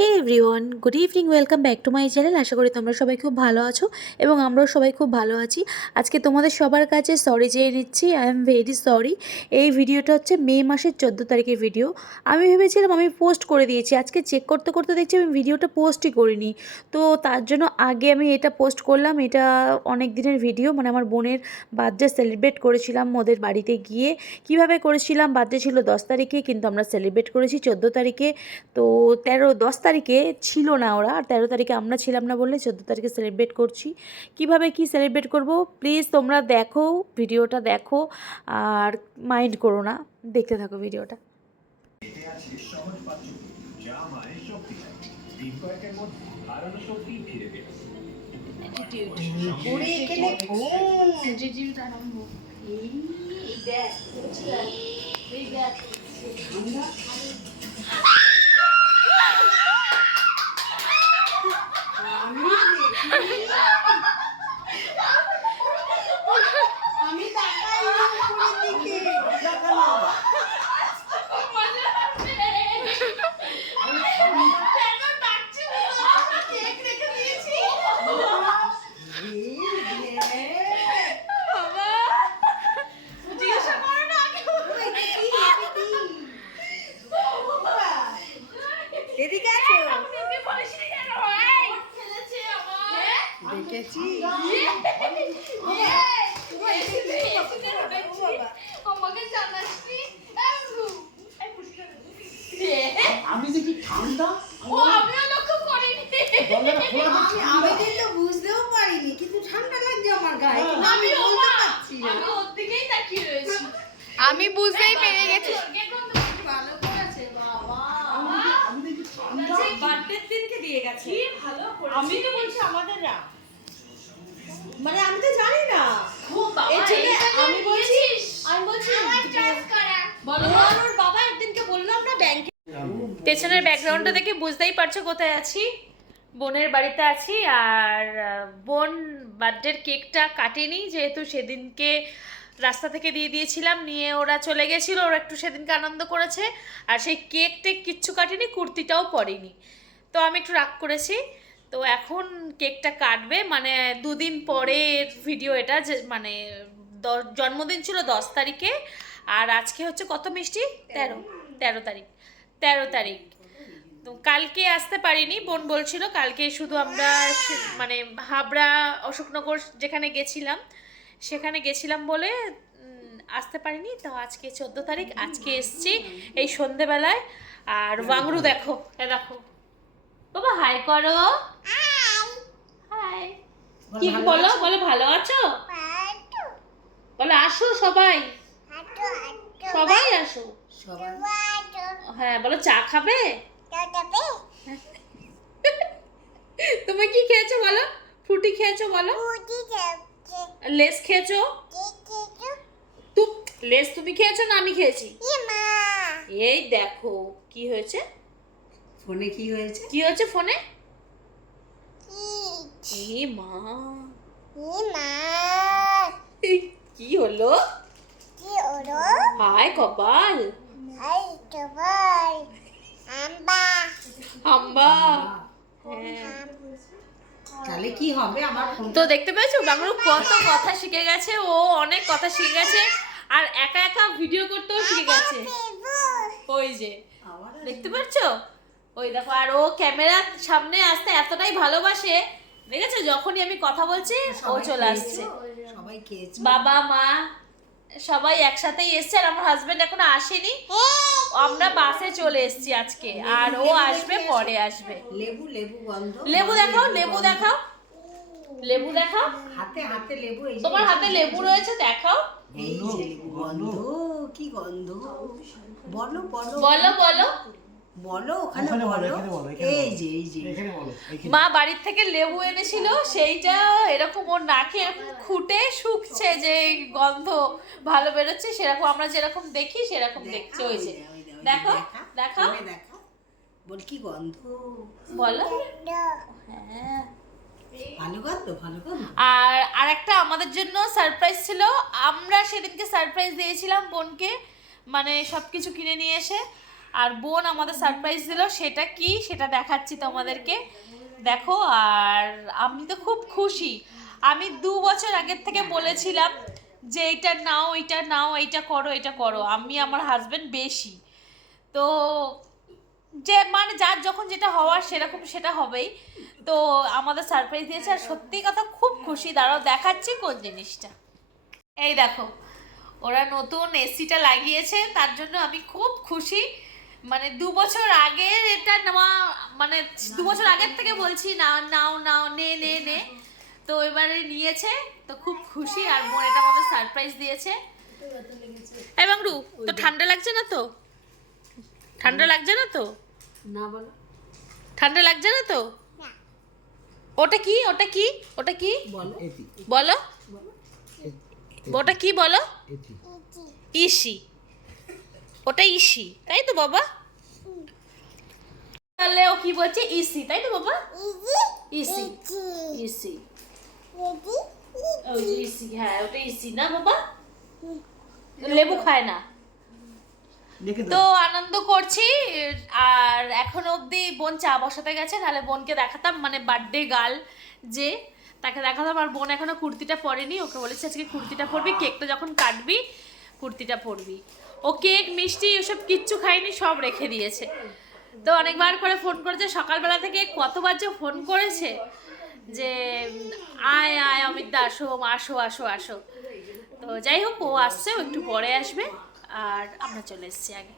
Hey everyone good evening welcome back to my channel আশা করি তোমরা সবাই খুব ভালো আছো এবং আমরাও সবাই খুব ভালো আছি। আজকে তোমাদের সবার কাছে সরি চেয়ে নিচ্ছি আই এম ভেরি সরি এই ভিডিওটা হচ্ছে মে মাসের চোদ্দ তারিখের ভিডিও আমি ভেবেছিলাম আমি পোস্ট করে দিয়েছি, আজকে চেক করতে করতে দেখছি আমি ভিডিওটা পোস্টই করিনি। তো তার জন্য আগে আমি এটা পোস্ট করলাম, এটা অনেক দিনের ভিডিও মানে আমার বোনের বার্থডে সেলিব্রেট করেছিলাম ওদের বাড়িতে গিয়ে। কীভাবে করেছিলাম বার্থডে ছিল দশ তারিখে, কিন্তু আমরা সেলিব্রেট করেছি চোদ্দ তারিখে। তো তেরো, দশ তারিখে ছিল না ওরা, আর তেরো তারিখে আমরা ছিলাম না বলে চোদ্দ তারিখে সেলিব্রেট করছি। কীভাবে কি সেলিব্রেট করব? প্লিজ তোমরা দেখো, ভিডিওটা দেখো, আর মাইন্ড করো না, দেখতে থাকো ভিডিওটা। এই দেখ ঠান্ডা আমি তাকাই না উপরের দিকে তাকানো এদিকে আসো দেখেছি আমি দেখি ঠান্ডা দরজাটা খোলা দেখছি আমি কিন্তু বুঝতেও পারিনি কিন্তু ঠান্ডা লাগছে আমার গায়ে কিন্তু আমি বলতে পারছি না। আমি বুঝতেই পেরে গেছি। না আমি বলছি পেছনের ব্যাকগ্রাউন্ডটা দেখে বুঝতেই পারছ কোথায় আছি। বোনের বাড়িতে আছি আর বোন বার্থডের কেকটা কাটেনি, যেহেতু সেদিনকে রাস্তা থেকে দিয়ে দিয়েছিলাম, নিয়ে ওরা চলে গেছিল, ওরা একটু সেদিনকে আনন্দ করেছে। আর সেই কেক টেক কিচ্ছু কাটেনি, কুর্তিটাও পরেনি। তো আমি একটু রাগ করেছি। তো এখন কেকটা কাটবে মানে দুদিন পরের ভিডিও এটা, যে মানে জন্মদিন ছিল দশ তারিখে, আর আজকে হচ্ছে কত মিষ্টি? তেরো। তেরো তারিখ। তেরো তারিখ। তো কালকে আসতে পারিনি, বোন বলছিল কালকে শুধু আমরা মানে হাবড়া, অশোকনগর যেখানে গেছিলাম সেখানে গেছিলাম বলে আসতে পারিনি। তো আজকে চোদ্দ তারিখ আজকে এসছি এই সন্ধেবেলায়। আর ওয়াংরু দেখো এ দেখো। বাবা হাই করো। হাই কি বলো বলো ভালো আছো? বলো আসো সবাই। সবাই আসো। হ্যাঁ বলো চা খাবে? তুমি কি খেয়েছো বলো? ফ্রুটি খেয়েছো বলো? লেস খেয়েছো? তু লেস তুমি খেয়েছো না আমি খেয়েছি? এই দেখো কি হয়েছে? ফোনে কি হয়েছে? কি হয়েছে ফোনে? এ মা। এই, কি হলো? হায় কপাল। হাম্বা হ্যাঁ তাহলে কি হবে? আমার তো দেখতে পেয়েছ? বাংলু কত কথা শিখে গেছে ও অনেক কথা শিখে গেছে আর একা একা ভিডিও করতেও শিখে গেছে। ওই যে দেখতে পাচ্ছো ওই দেখো আর ও ক্যামেরার সামনে আসতে এতটাই ভালোবাসে দেখেছ? যখনই আমি কথা বলছি ও চলে আসছে। সবাই খেয়েছে? বাবা মা সবাই একসাথেই এসছে আর আমার হাজবেন্ড এখনও আসেনি। আমরা বাসে চলে এসেছি আজকে আর ও আসবে পরে আসবে। লেবু লেবু গন্ধ। লেবু দেখাও লেবু দেখাও। লেবু দেখাও। হাতে হাতে লেবু এই তোমার হাতে লেবু রয়েছে দেখাও। এই যে লেবু গন্ধ কি গন্ধ। বলো বলো। বলো বলো। বলো ওখানে বলো, এই যে এই যে। এখানে বলো এখানে। মা বাড়ির থেকে লেবু এনেছিল সেইটা এরকম ওর নাকে খুঁটে শুকছে যে গন্ধ ভালো বেরোচ্ছে সেরকম আমরা যেরকম দেখি সেরকম দেখছে ওই যে, দেখো দেখা, দেখা। বল কি গন্ধ? বলো। হ্যাঁ। ভালো গন্ধ ভালো গন্ধ। আর আরেকটা আমাদের জন্য সারপ্রাইজ ছিল। আমরা সেদিনকে সারপ্রাইজ দিয়েছিলাম বোনকে মানে সব কিছু কিনে নিয়ে এসে। আর বোন আমাদের সারপ্রাইজ দিল সেটা কি? সেটা দেখাচ্ছি তোমাদেরকে। দেখো আর আমি তো খুব খুশি। আমি দু বছর আগের থেকে বলেছিলাম যে এইটা নাও এইটা নাও এইটা করো এটা করো। আমি আমার হাজবেন্ড বেশি। তো যে মানে যার যখন যেটা হওয়ার সেরকম সেটা হবেই। তো আমাদের সারপ্রাইজ দিয়েছে আর সত্যি কথা খুব খুশি। দাঁড়াও দেখাচ্ছি কোন জিনিসটা। এই দেখো ওরা নতুন এসিটা লাগিয়েছে তার জন্য আমি খুব খুশি। মানে দু বছর আগে এটা নেওয়া মানে দু বছর আগের থেকে বলছি না নাও নাও নে নে নে। তো এবারে নিয়েছে তো খুব খুশি। আর বোন এটা আমাদের সারপ্রাইজ দিয়েছে। এবং রু তো ঠান্ডা লাগছে না তো? ঠান্ডা লাগছে না তো? না বলো। ঠান্ডা লাগছে না তো? ওটা কি? ওটা কি? ওটা কি? বলো। বলো। ওটা কি বলো? ইসি। ওটা ইসি তাই তো বাবা? তাহলে ও কি বলছে? ইসি তাই তো বাবা? ইসি? ইসি। ইসি। হ্যাঁ ওটা ইসি না বাবা? লেবু খায় না। তো আনন্দ করছি আর এখন অবধি বোন চা বসাতে গেছে নাহলে বোনকে দেখাতাম মানে বার্থডে গার্ল যে তাকে দেখাতাম আর বোন এখনও কুর্তিটা পরেনি ওকে বলেছে আজকে কুর্তিটা পরবি কেকটা যখন কাটবি কুর্তিটা পরবি। ও কেক মিষ্টি এসব কিচ্ছু খায়নি সব রেখে দিয়েছে। তো অনেকবার করে ফোন করেছে সকালবেলা থেকে কতবার যে ফোন করেছে যে আয় আয় অমিত দা আসো আসো আসো আসো। তো যাই হোক ও আসছে ও একটু পরে আসবে। আর আমরা চলে এসেছি আগে।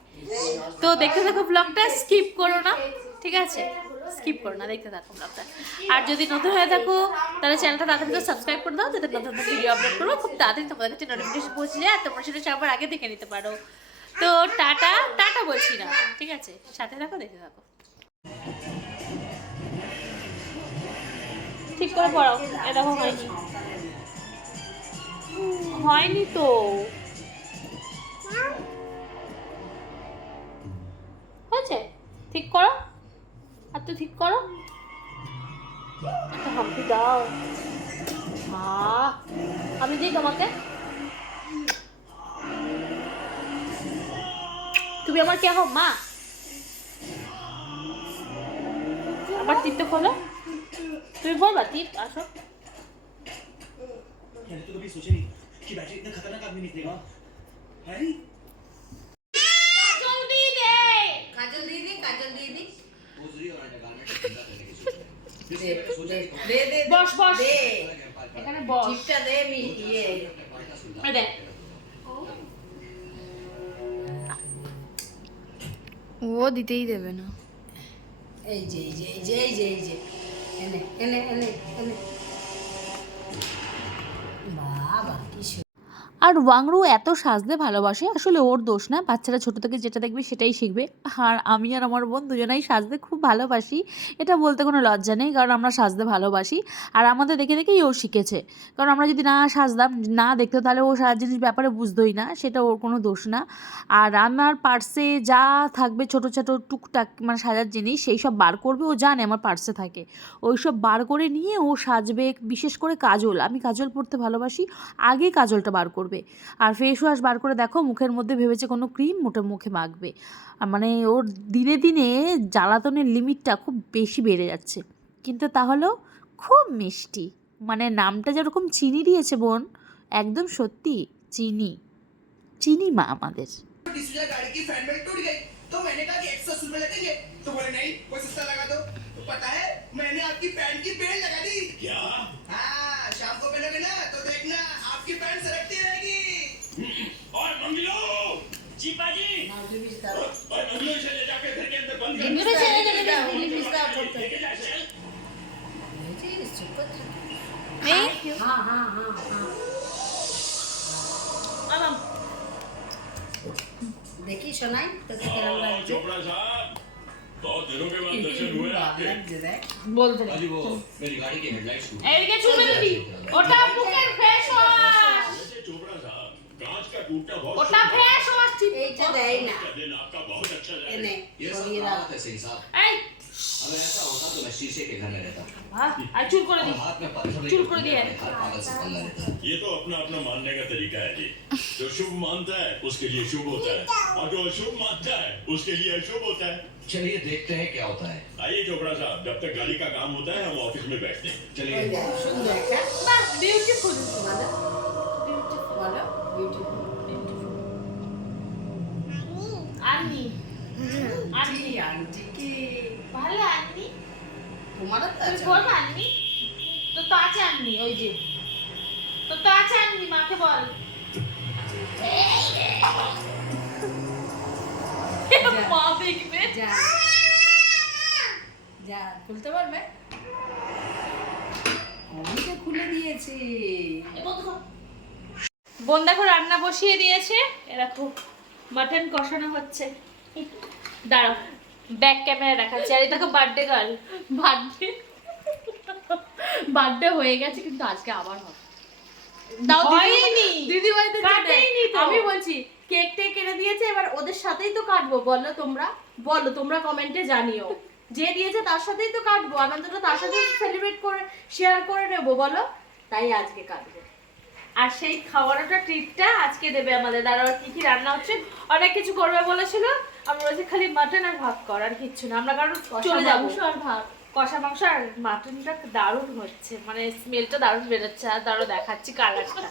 তো দেখতে থাকো ব্লগটা স্কিপ করো না, ঠিক আছে? স্কিপ করো না, দেখতে থাকো ব্লগটা আর যদি নতুন হয়ে থাকো, তাহলে চ্যানেলটা তাড়াতাড়ি সাবস্ক্রাইব করে দাও, যাতে নতুন নতুন ভিডিও আপলোড করব। খুব তাড়াতাড়ি তোমাদের কাছে নোটিফিকেশন পৌঁছে যায় আর তোমরা সেটা সবার আগে দেখে নিতে পারো। তো টাটা টাটা বলছি না, ঠিক আছে? সাথে থাকো, দেখতে থাকো। ঠিক করে পড়াও এ দেখো হয়নি হয়নি তো। হয়েছে ঠিক করো আর তো ঠিক করো একটা হাম্পি দাও আহ, আমি দিই তোমাকে তুমি আমার কে হো মা আবার টিপতে খোলো তুমি বলবা টিপ আসো मैंने तो कभी सोचा नहीं कि बैटरी इतना खतरनाक आदमी निकलेगा है বস বস। এখানে বস। চিপটা দে মি ইয়ে দে ও দিতেই দেবে না। এই যে এই যে এই যে এই যে এই যে। এনে এনে এনে এনে। বাবা কি সুন্দর। আর ওয়াংরু এত সাজতে ভালোবাসে, আসলে ওর দোষ না। বাচ্চারা ছোট থেকে যেটা দেখবে সেটাই শিখবে। আর আমি আর আমার বোন দুজনেই সাজতে খুব ভালোবাসি। এটা বলতে কোনো লজ্জা নেই, কারণ আমরা সাজতে ভালোবাসি। আর আমাদের দেখে দেখেই ও শিখেছে। কারণ আমরা যদি না সাজতাম, না দেখতো, তাহলে ও সাজ জিনিস ব্যাপারে বুঝতোই না। সেটা ওর কোনো দোষ না। আর আমার পার্সে যা থাকবে, ছোট ছোটো টুকটাক মানে সাজার জিনিস, সেই সব বার করবে। ও জানে আমার পার্সে থাকে। ওই সব বার করে নিয়ে ও সাজবে, বিশেষ করে কাজল। আমি কাজল পরতে ভালোবাসি। আগে কাজলটা বার করবে। আর ফেস ওয়াশ বার করে দেখো মুখের মধ্যে ভেবেছে কোনো ক্রিম মোটে মুখে মাখবে আর মানে ওর দিনে দিনে জ্বালাতনের লিমিটটা খুব বেশি বেড়ে যাচ্ছে কিন্তু তাহলেও খুব মিষ্টি মানে নামটা যেরকম চিনি দিয়েছে বোন একদম সত্যি চিনি চিনি মা আমাদের डिसूजा गाड़ी की फैन बेल्ट टूट गई तो मैंने कहा कि एक सौ अस्सी रुपए लगेंगे तो बोले नहीं कोई सस्ता लगा दो तो पता है मैंने आपकी पैंट की बेल्ट लगा दी क्या দেখি শোনাই তোকে কেমন লাগছে चोपड़ा साहब बहुत दिनों के बाद दर्शन हुए आपके লাগছে দেখ বলতে দে। अजी वो मेरी गाड़ी की हेडलाइट्स टूट এদিকে চুলবে দিদি ওটা মুখের ফ্রেশ ওয়াশ वैसे चोपड़ा साहब कांच का टूटना बहुत ওটা शुभ है। ফ্রেশ ওয়াশ এইটা দেয় না का दिन आपका बहुत अच्छा जाए এনে ये सब সরিয়ে রাখ बात है सही साहब এই अगर ऐसा होता तो मैं शीशे के घर में रहता था বাহ, আর চুল করে और দি हाथ में पत्थर चुप लेकर कर दिया। अपने हर पागल से पल्ला लेता था ये तो अपना अपना मानने का तरीका है जी जो शुभ मानता है उसके लिए शुभ होता है और जो अशुभ मानता है उसके लिए अशुभ होता है चलिए देखते हैं क्या होता है आइए चोपड़ा साहब जब तक गाड़ी का काम होता है हम ऑफिस में बैठते हैं चलिए সুন্দর একটা বাহ বলো আন্নি আন্টি কি ভালো আন্নি তোমারও তো আছে। বল আন্নি তো তো আছে আন্নি ওই যে। তো তো আছে আন্নি মাকে বল। মা দেখবে। যা। যা খুলতে পারবে? তো খুলে দিয়েছি। বোন দেখো রান্না বসিয়ে দিয়েছে। এরকম মাটন কষানো হচ্ছে। দাঁড়াও ব্যাক ক্যামেরা দেখাচ্ছি। আর দেখো বার্থডে গার্ল বার্থডে বার্থডে হয়ে গেছে কিন্তু আজকে আবার হবে। দাও হয়নি। দিদি বাড়িতে কাটেইনি। আমি বলছি কেক টেক কেটে দিয়েছে এবার ওদের সাথেই তো কাটবো। বলো তোমরা বলো তোমরা কমেন্টে জানিও। যে দিয়েছে তার সাথেই তো কাটবো। আনন্দটা তার সাথে সেলিব্রেট করে শেয়ার করে নেব বলো। তাই আজকে কাটবো। আর সেই খাওয়ানোটা ট্রিটটা আজকে দেবে আমাদের। দাঁড়াও কি কি রান্না হচ্ছে? অনেক কিছু করবে বলেছিল। আমরা বলছি খালি মাটন আর ভাত কর আর কিচ্ছু না। আমরা কারণ চলে যাব। আর ভাত। কষা মাংস আর মাটনটা দারুণ হচ্ছে। মানে স্মেলটা দারুণ বেরোচ্ছে। আর দারুণ দেখাচ্ছি কালারটা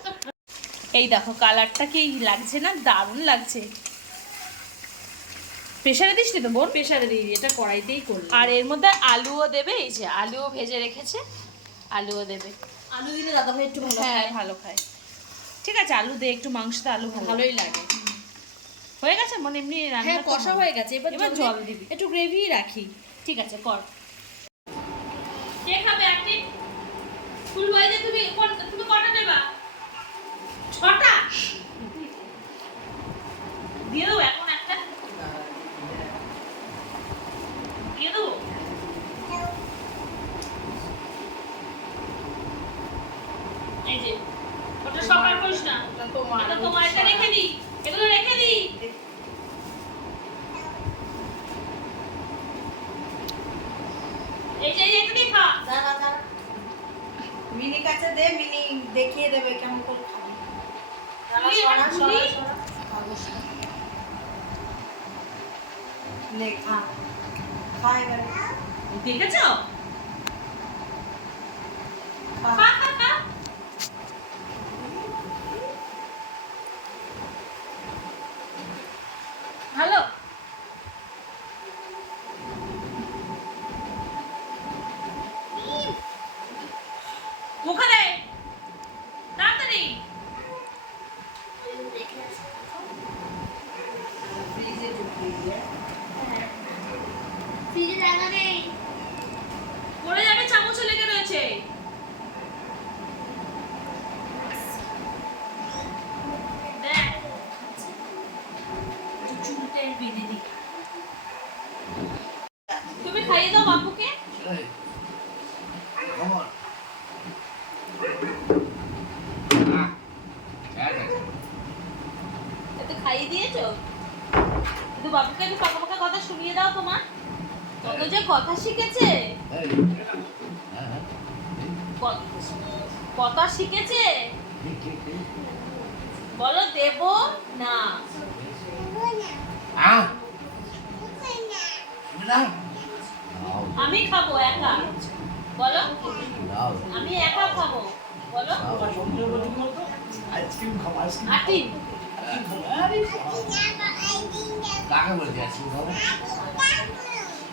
এই দেখো কালারটা কি লাগছে না? দারুণ লাগছে। প্রেশারে দিস তো বোন? প্রেশারে দিই, এটা কড়াইতেই করলাম। আর এর মধ্যে আলুও দেবে এই যে আলুও ভেজে রেখেছে। আলুও দেবে। আলু দিলে দাদা ভাই একটু ভালো হ্যাঁ খায়। ভালো খায়। ঠিক আছে আলু দিয়ে একটু মাংসতে আলু ভালোই লাগে। হয়ে গেছে? মানে এমনি রান্না হ্যাঁ কষা হয়ে গেছে। এবার এবার জল দিবি। একটু গ্রেভি রাখি। ঠিক আছে কর। কে খাবে? আটি ফুল হয়ে তুমি তুমি কটা নেবা ছটা দিয়ে দেবো এখন একটা দিয়ে দেবো এই যে ওটা সব আর করিস না এটা তোমার এটা তোমার এটা রেখে দিই এগুলো রেখে দিই এই যে এই যে এটা দিয়ে খা দাঁড়া দাঁড়া মিনি কাছে দে মিনি দেখিয়ে দেবে কেমন করে খাবি দাঁড়া, তুই সরা, এটা সরা, খুলি। সরা। কাগজটা। নে, খা। খা এবারে। দেখেছ খা। খা খা খা ভালো মুখে দে তাড়াতাড়ি ফ্রিজে ঢুকিয়ে দিয়ে। পড়ে যাবে চামচে লেগে রয়েছে দেখ চুলটা বেঁধে দিই তুমি খাইয়ে দাও বাবুকে এতে খাইয়ে দিয়েছ কিন্তু বাবুকে একটু পাকা পাকা কথা শুনিয়ে দাও তোমার কত যে কথা শিখেছে? হ্যাঁ, হ্যাঁ, কথা শিখেছে? বলো দেব না। আমি খাব একা। বলো। আমি একা খাব। বলো। আইসক্রিম খাব আইসক্রিম কাকে বলছি আইসক্রিম খাব?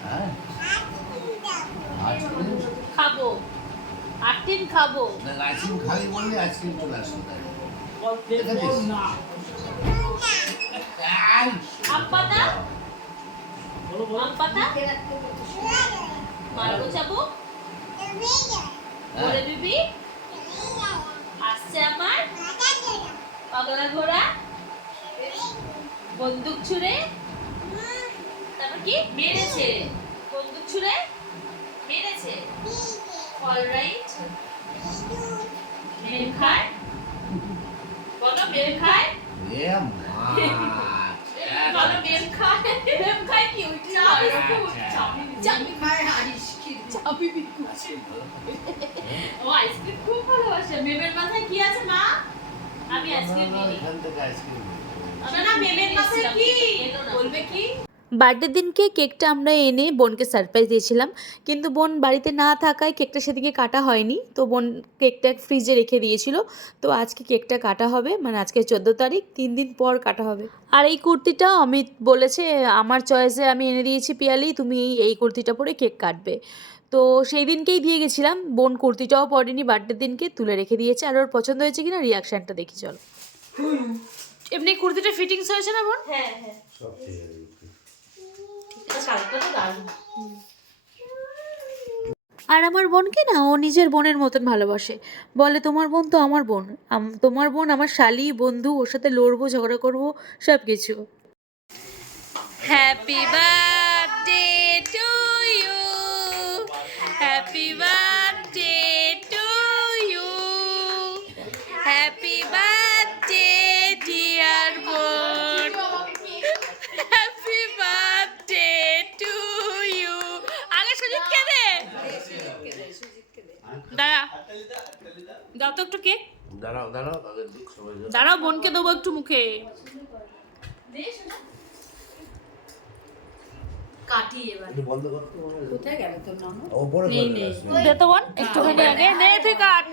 হ্যাঁ। খাব। আইসক্রিম খাব। খাবি বললে আইসক্রিম চলে আসবে হ্যাঁ। আসছে আমার? ঘোড়া? বন্দুক ছুড়ে? তারপর কি? মেরেছে। বন্দুক ছুড়ে? মেরেছে অলরাইট মেন খায়? বলো মেন খায়? ये माँ বলো মেম খায়? মেম খায় কি? উল্টি চাবি খায় হারিস কি চাবি বিক্রি ও আইসক্রিম খুব ভালোবাসে। মেমের মাথায় কি আছে মা? আমি আইসক্রিম নিই। শোনা মেমের মাথায় কি? বলবে কি? বার্থডের দিনকে কেকটা আমরা এনে বোনকে সারপ্রাইজ দিয়েছিলাম। কিন্তু বোন বাড়িতে না থাকায় কেকটা সেদিকে কাটা হয়নি। তো বোন কেকটা ফ্রিজে রেখে দিয়েছিল। তো আজকে কেকটা কাটা হবে। মানে আজকে চোদ্দ তারিখ তিন দিন পর কাটা হবে। আর এই কুর্তিটাও অমিত বলেছে আমার চয়েসে আমি এনে দিয়েছি পিয়ালি তুমি এই কুর্তিটা পরে কেক কাটবে। তো সেই দিনকেই দিয়ে গেছিলাম। বোন কুর্তিটাও পরেনি বার্থডের দিনকে তুলে রেখে দিয়েছে। আর ওর পছন্দ হয়েছে কিনা রিয়াকশানটা দেখি চলো। এমনি কুর্তিটা ফিটিংস হয়েছে না বোন? হ্যাঁ হ্যাঁ। আর আমার বোনকে না, ও নিজের বোনের মতন ভালোবাসে। বলে, তোমার বোন তো আমার বোন। তোমার বোন আমার শালি, বন্ধু, ওর সাথে লড়বো, ঝগড়া করব সব কিছু হ্যাপি বার্থডে দাও তো একটু কেক দাঁড়াও দাঁড়াও তাদের সবাই দাঁড়াও বোনকে দেবো একটু মুখে। কাটি এবার। বন্ধ কোথায় গেল তোর নাম? ওপরে নেই নেই। দে তো বোন একটুখানি আগে। নে তুই কাট।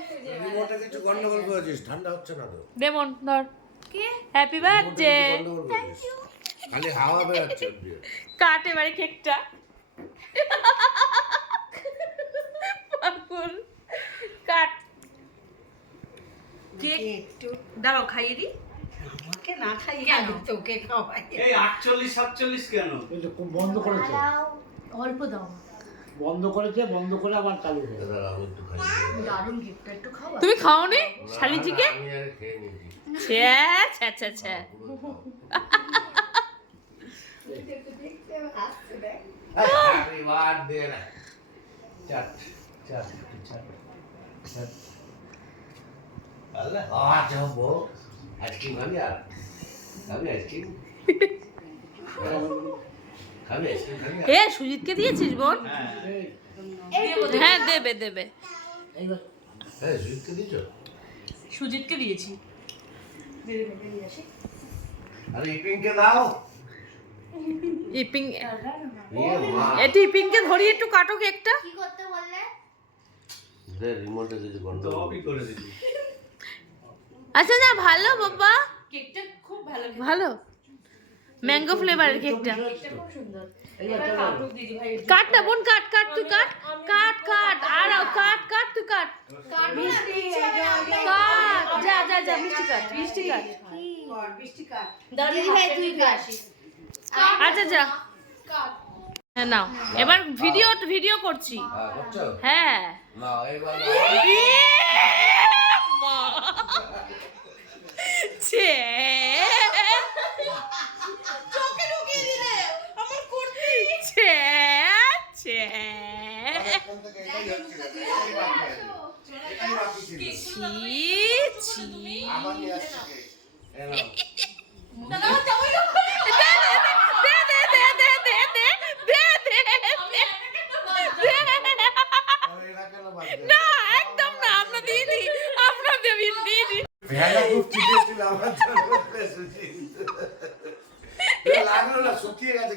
রিমোটে কিছু গন্ডগোল করেছিস ঠান্ডা হচ্ছে না তো। দে বোন ধর। হ্যাপি বার্থডে খালি হাওয়া বেরোচ্ছে কাট এবারে কেকটা। খাইয়ে না খাইয়ে কেন? বন্ধ দাও। বন্ধ করে করে তুমি খাওনি? শালি চিকে ছ্যা ছ্যা ছ্যা ছ্যা আচ্ছা, বউ। আইসক্রিম খাবি আর? খাবি আইসক্রিম? এ সুজিতকে দিয়েছিস বোন? হ্যাঁ। দেবে দেবে। হ্যাঁ, সুজিতকে দিয়েছ? সুজিতকে দিয়েছি। আরে ইপিংকে দাও। ইপিং ইয়ে এটি ইপিংকে ধরি একটু কাটো কেকটা। রিমোটে কিছু গন্ডগোল। সবই করে দিবি। আচ্ছা না ভালো বাবা। কেকটা খুব ভালো ভালো। ম্যাঙ্গো ফ্লেভারের কেকটা খুব সুন্দর। এইবার চলো। কাটুক দিদি ভাই কাট না বোন কাট কাট তুই কাট। কাট কাট আর কাট। কাট তুই কাট। মিষ্টি কাট যা যা যা মিষ্টি কাট। মিষ্টি কাট মিষ্টি কাট। দিদি ভাই তুই কাশিস আচ্ছা যা। হ্যাঁ নাও। এবার ভিডিও ভিডিও করছি। হ্যাঁ, হ্যাঁ। না, এবার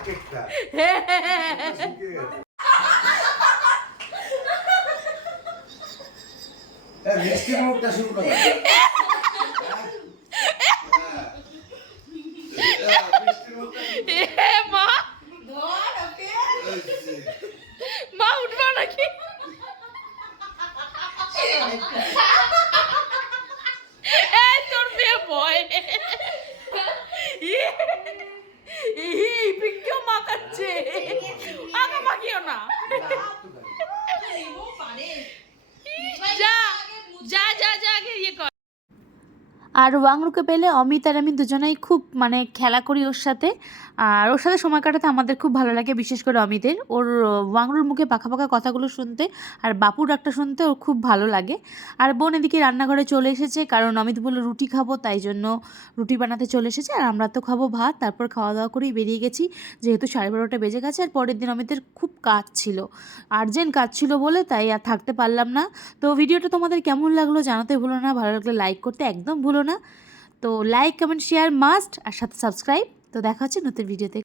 কেকটা মিষ্টির মুখটা শুরু করো মিষ্টির মুখটা এ মা ধর ওকে মা উঠবা নাকি এই তোর মেয়ে ভয় এই পিঙ্কিও মাখাচ্ছে আগে মাখিও না যা যা যা যা আগে ইয়ে কর আর ওয়াংরুকে পেলে অমিত আর আমি দুজনেই খুব মানে খেলা করি ওর সাথে। আর ওর সাথে সময় কাটাতে আমাদের খুব ভালো লাগে, বিশেষ করে অমিতের। ওর ওয়াংরুর মুখে পাখা পাখা কথাগুলো শুনতে আর বাপুর ডাকটা শুনতে ওর খুব ভালো লাগে। আর বোন এদিকে রান্নাঘরে চলে এসেছে, কারণ অমিত বলল, রুটি খাব, তাই জন্য রুটি বানাতে চলে এসেছে। আর আমরা তো খাব ভাত, তারপর খাওয়া দাওয়া করেই বেরিয়ে গেছি। যেহেতু সাড়ে বারোটা বেজে গেছে, আর পরের দিন অমিতের খুব কাজ ছিল। আর্জেন্ট কাজ ছিল বলে তাই আর থাকতে পারলাম না। তো ভিডিওটা তোমাদের কেমন লাগল জানাতে ভুলো না। ভালো লাগলে লাইক করতে একদম ভুলো না। তো লাইক কমেন্ট শেয়ার মাস্ট আর সাথে সাবস্ক্রাইব তো দেখা হচ্ছে নতুন ভিডিওতে